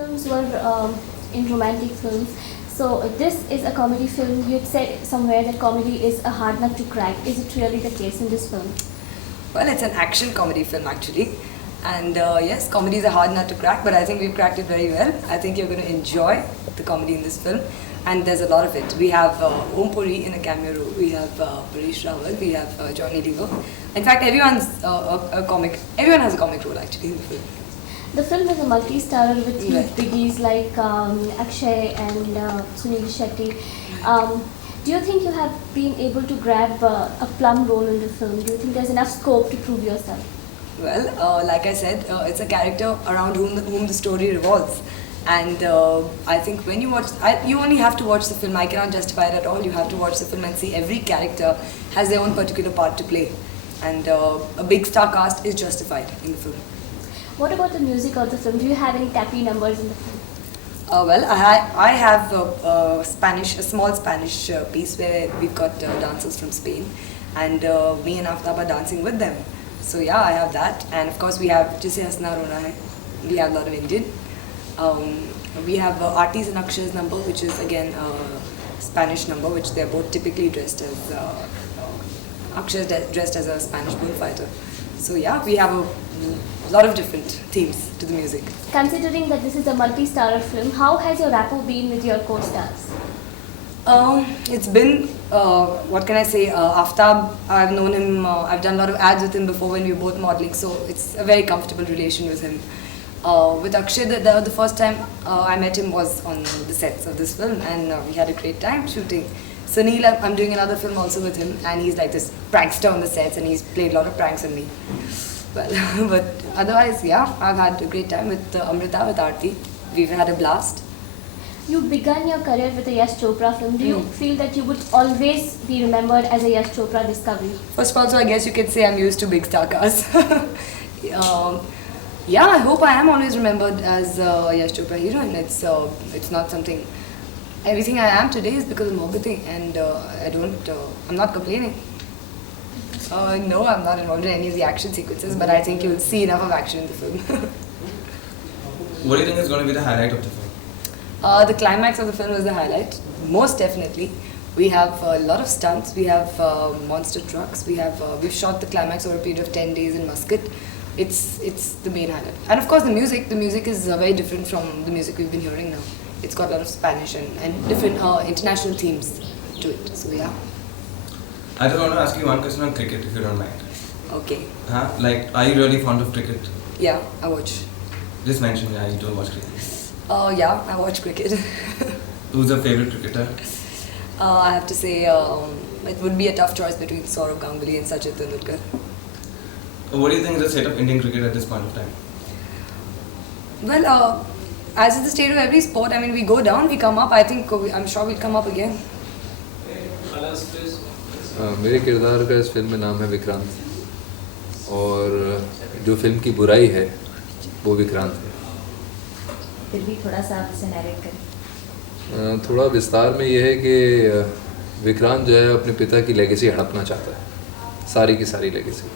films were in romantic films. So this is a comedy film. You had said somewhere that comedy is a hard nut to crack. Is it really the case in this film? Well, it's an action comedy film actually. And yes, comedy is a hard nut to crack, but I think we've cracked it very well. I think you're going to enjoy the comedy in this film. And there's a lot of it. We have Om Puri in a cameo role. We have Paresh Rawal. We have Johnny Lever. In fact, everyone has a comic role actually in the film. The film is a multi-starrer with huge biggies like Akshay and Sunil Shetty. Do you think you have been able to grab a plum role in the film? Do you think there's enough scope to prove yourself? Well, like I said, it's a character around whom the story revolves. And I think when you watch, you only have to watch the film. I cannot justify it at all. You have to watch the film and see every character has their own particular part to play. And a big star cast is justified in the film. What about the music of the film? Do you have any tappy numbers in the film? Well, I have a small Spanish piece where we've got dancers from Spain, and me and Aftab are dancing with them. So yeah, I have that, and of course we have Jise Hasna Rona Hai. We have a lot of Indian. We have Artie's and Akshay's number, which is again a Spanish number, which they're both typically dressed as. Akshay is dressed as a Spanish bullfighter. So yeah, we have a lot of different themes to the music. Considering that this is a multi-starrer film, how has your rapport been with your co-stars? It's been, what can I say, Aftab, I've known him, I've done a lot of ads with him before when we were both modeling, so it's a very comfortable relation with him. With Akshay, the first time I met him was on the sets of this film, and we had a great time shooting. Sunil, I'm doing another film also with him, and he's like this prankster on the sets, and he's played a lot of pranks on me. Well, but otherwise, yeah, I've had a great time with Amrita, with Aarti. We've had a blast. You began your career with a Yash Chopra film. Do you feel that you would always be remembered as a Yash Chopra discovery? First of all, so I guess you could say I'm used to big star cast. Yeah, I hope I am always remembered as a Yash Chopra heroine. It's not something. Everything I am today is because of Mohabbatein, and I'm not complaining. No, I'm not involved in any of the action sequences, but I think you'll see enough of action in the film. What do you think is going to be the highlight of the film? The climax of the film is the highlight, most definitely. We have a lot of stunts, we have monster trucks, we've shot the climax over a period of 10 days in Muscat. It's the main highlight. And of course the music is very different from the music we've been hearing now. It's got a lot of Spanish and different international themes to it, so yeah. I just want to ask you one question on cricket, if you don't mind. Okay. Like, are you really fond of cricket? Yeah, I watch. Just mention, yeah, you don't watch cricket. Yeah, I watch cricket. Who's your favorite cricketer? I have to say it would be a tough choice between Saurav Ganguly and Sachin Tendulkar. What do you think is the state of Indian cricket at this point of time? Well, as is the state of every sport, I mean, we go down, we come up. I'm sure we'll come up again. मेरे किरदार का इस film में नाम है विक्रांत, और जो film की बुराई है वो विक्रांत है. फिर भी थोड़ा सा आप इसे नैरेट करें. थोड़ा विस्तार में ये है कि विक्रांत जो है अपने पिता की लेगेसी हड़पना चाहता है, सारी की सारी लेगेसी.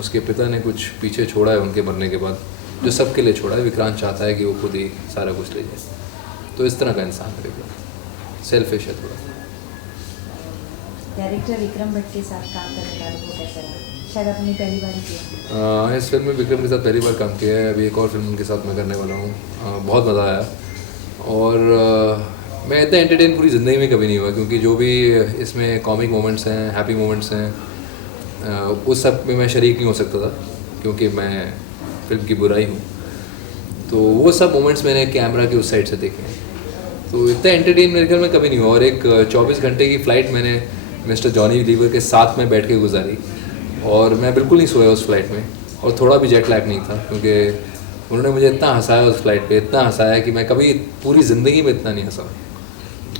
उसके पिता ने कुछ पीछे छोड़ा है उनके मरने के बाद, जो सबके लिए छोड़ा है. विक्रांत चाहता है कि वो खुद ही सारा कुछ ले जाए. तो इस तरह का इंसान है विक्रांत, सेल्फिश है थोड़ा. डायरेक्टर विक्रम भट्ट के साथ काम करने का अनुभव कैसा रहा? शायद आपने पहली बार ही किया. इस फिल्म में विक्रम के साथ पहली बार काम किया है. अभी एक और फिल्म उनके साथ मैं करने वाला हूँ. बहुत मज़ा आया, और मैं इतना एंटरटेन पूरी ज़िंदगी में कभी नहीं हुआ, क्योंकि जो भी इसमें कॉमिक मोमेंट्स हैं, हैप्पी मोमेंट्स हैं, उस सब में मैं शरीक नहीं हो सकता था, क्योंकि मैं फिल्म की बुराई हूँ. तो वो सब मोमेंट्स मैंने कैमरा के उस साइड से देखे हैं. तो इतना एंटरटेन मेरे ख्याल में कभी नहीं हुआ. और एक 24 घंटे की फ़्लाइट मैंने मिस्टर जॉनी लीवर के साथ में बैठ के गुजारी, और मैं बिल्कुल नहीं सोया उस फ्लाइट में, और थोड़ा भी जेट लैग नहीं था, क्योंकि उन्होंने मुझे इतना हंसाया उस फ्लाइट पे, इतना हंसाया कि मैं कभी पूरी ज़िंदगी में इतना नहीं हंसा.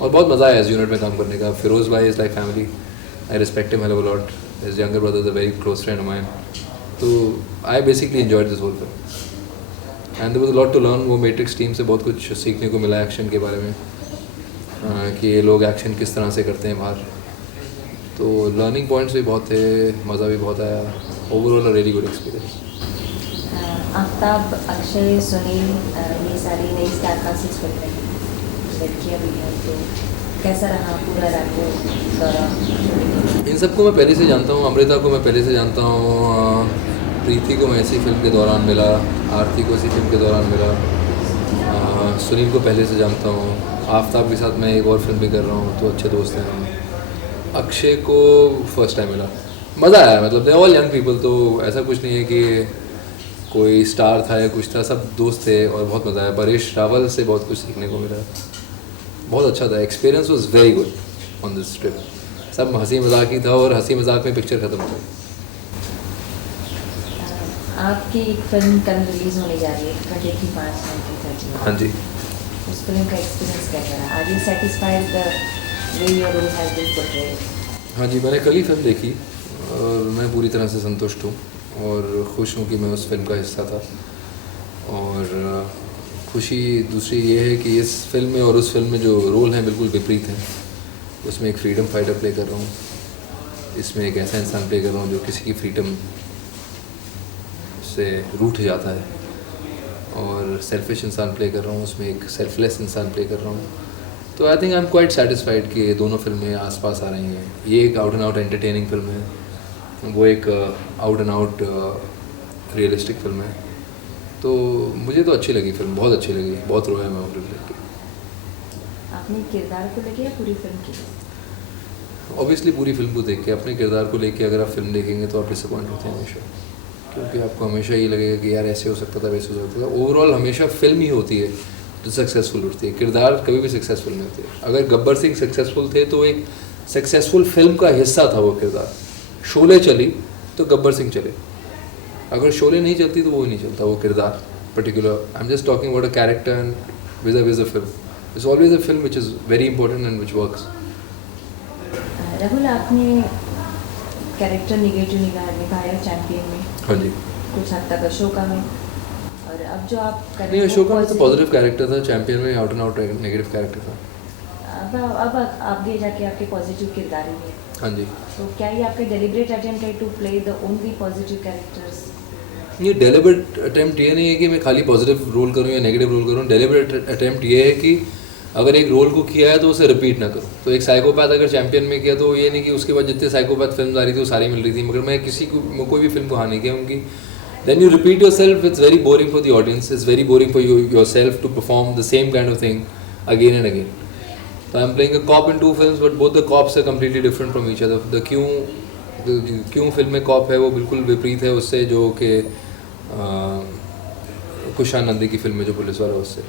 और बहुत मज़ा आया इस यूनिट में काम करने का. फिरोज़ भाई is like family. I respect him hell a lot. His younger brother is a very close friend of mine. तो I basically enjoyed this whole film, and there was a lot to learn. वो Matrix team से बहुत कुछ सीखने को मिला action के बारे में, कि ये लोग एक्शन किस तरह से करते हैं बाहर. तो लर्निंग पॉइंट्स भी बहुत थे, मज़ा भी बहुत आया. Overall a really good experience. Aftab, Akshay, Sunil, ये सारी नई स्टार कास्टिंग फिल्में लड़कियाँ भी हैं, तो कैसा रहा पूरा रैपो दौरान? इन सबको मैं पहले से जानता हूँ। अमृता को मैं पहले से जानता हूँ, प्रीति को मैं इसी फिल्म के दौरान मिला, आरती को इसी फिल्म के दौरान मिला, सुनील को पहले से जानता हूँ, आफ्ताब के साथ मैं एक और फिल्म भी कर रहा हूँ, तो अच्छे दोस्त हैं हम। अक्षय को फर्स्ट टाइम मिला, मज़ा आया। मतलब दे ऑल यंग पीपल, तो ऐसा कुछ नहीं है कि कोई स्टार था या कुछ था, सब दोस्त थे और बहुत मज़ा आया। परेश रावल से बहुत कुछ सीखने को मिला, बहुत अच्छा था। Experience was very good on this trip. सब हंसी मजाक ही था और हंसी मजाक में पिक्चर ख़त्म हो गई। आपकी एक फिल्म कल रिलीज़ होने जा रही है 23/5/2013। हाँ जी। उस फिल्म का एक्सपीरियंस कैसा रहा? Are you satisfied the way your role has been portrayed? हाँ जी, मैंने कल ही फिल्म देखी और मैं पूरी तरह से संतुष्ट हूँ और खुश हूँ कि मैं उस फिल्म का हिस्सा था। और खुशी दूसरी ये है कि इस फिल्म में और उस फिल्म में जो रोल हैं बिल्कुल विपरीत हैं। उसमें एक फ्रीडम फाइटर प्ले कर रहा हूँ, इसमें एक ऐसा इंसान प्ले कर रहा हूँ जो किसी की फ्रीडम से रूठ जाता है, और सेल्फिश इंसान प्ले कर रहा हूँ, उसमें एक सेल्फलेस इंसान प्ले कर रहा हूँ। तो I think I am quite satisfied कि ये दोनों फिल्में आसपास आ रही हैं। ये एक out and out entertaining film है, वो एक out and out realistic film है। तो मुझे तो अच्छी लगी फिल्म, बहुत अच्छी लगी, बहुत रोया मैं फिल्म देख के। अपने किरदार को लेके या पूरी फिल्म की? ऑब्वियसली पूरी फिल्म को देख के। अपने किरदार को लेके अगर आप फिल्म देखेंगे तो आप डिसअपॉइंट होते हैं हमेशा, क्योंकि आपको हमेशा ये लगेगा कि यार ऐसे हो सकता था, वैसे हो सकता था। ओवरऑल हमेशा फिल्म ही होती है जो सक्सेसफुल उठती है, किरदार कभी भी सक्सेसफुल नहीं होते। अगर गब्बर सिंह सक्सेसफुल थे तो एक सक्सेसफुल फिल्म का हिस्सा था वो किरदार। शोले चली तो गब्बर सिंह चले, अगर शोले नहीं चलती तो वो नहीं चलता, वो किरदार particular. I am just talking about a character and with a film. It's always a film which is very important and which works. Rahul, आपने कैरेक्टर निगेटिव निभाया चैंपियन में, हाँ जी। कुछ हद तक अशोका में, और अब जो आप कर रहे नहीं, हो अशोका में तो positive- पॉजिटिव कैरेक्टर था, चैंपियन में out and out negative character था। अब आगे जाके आपके पॉजिटिव किरदार ही है, हाँ जी। तो क्या ये आपके डेलिब्रेट अटेम्प्ट है to play the only positive characters? ये डेलिबरेट अटेम्प्ट ये नहीं है कि मैं खाली पॉजिटिव रोल करूँ या नेगेटिव रोल करूँ। डेलिबरेट अटेम्प्ट ये है कि अगर एक रोल को किया है तो उसे रिपीट ना करूँ। तो एक साइकोपैथ अगर चैंपियन में किया तो ये नहीं कि उसके बाद जितने साइकोपैथ फिल्म आ रही थी वो सारी मिल रही थी, मगर मैं किसी को कोई भी फिल्म को हाँ नहीं किया, उनकी then you repeat yourself. It's very boring for the audience, it's very boring for you yourself to perform the same kind of thing again and again. So I'm playing a cop in two films, but both the cops are completely different from each other. The क्यों film में corp है वो बिल्कुल विपरीत है उससे जो कि कुशान नंदी की फिल्म में जो पुलिस वाला उससे।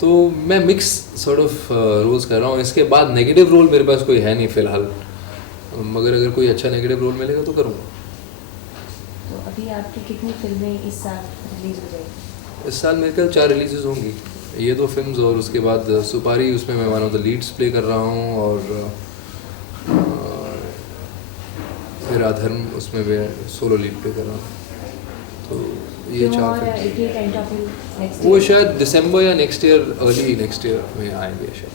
तो मैं मिक्स सॉर्ट ऑफ रोल्स कर रहा हूँ। इसके बाद नेगेटिव रोल मेरे पास कोई है नहीं फ़िलहाल, मगर अगर कोई अच्छा नेगेटिव रोल मिलेगा तो करूँगा। तो अभी आपकी कितनी फिल्में इस साल रिलीज हो जाएगी? इस साल मेरे ख्याल 4 रिलीजेस होंगी, ये 2 फिल्म्स और उसके बाद सुपारी, उसमें मैं one of the leads play कर रहा हूँ, और फिर अधर्म उसमें मैं सोलो लीड प्ले कर रहा हूँ। तो ये 4 फिल्म वो शायद दिसंबर या next year, early next year में आएंगे शायद।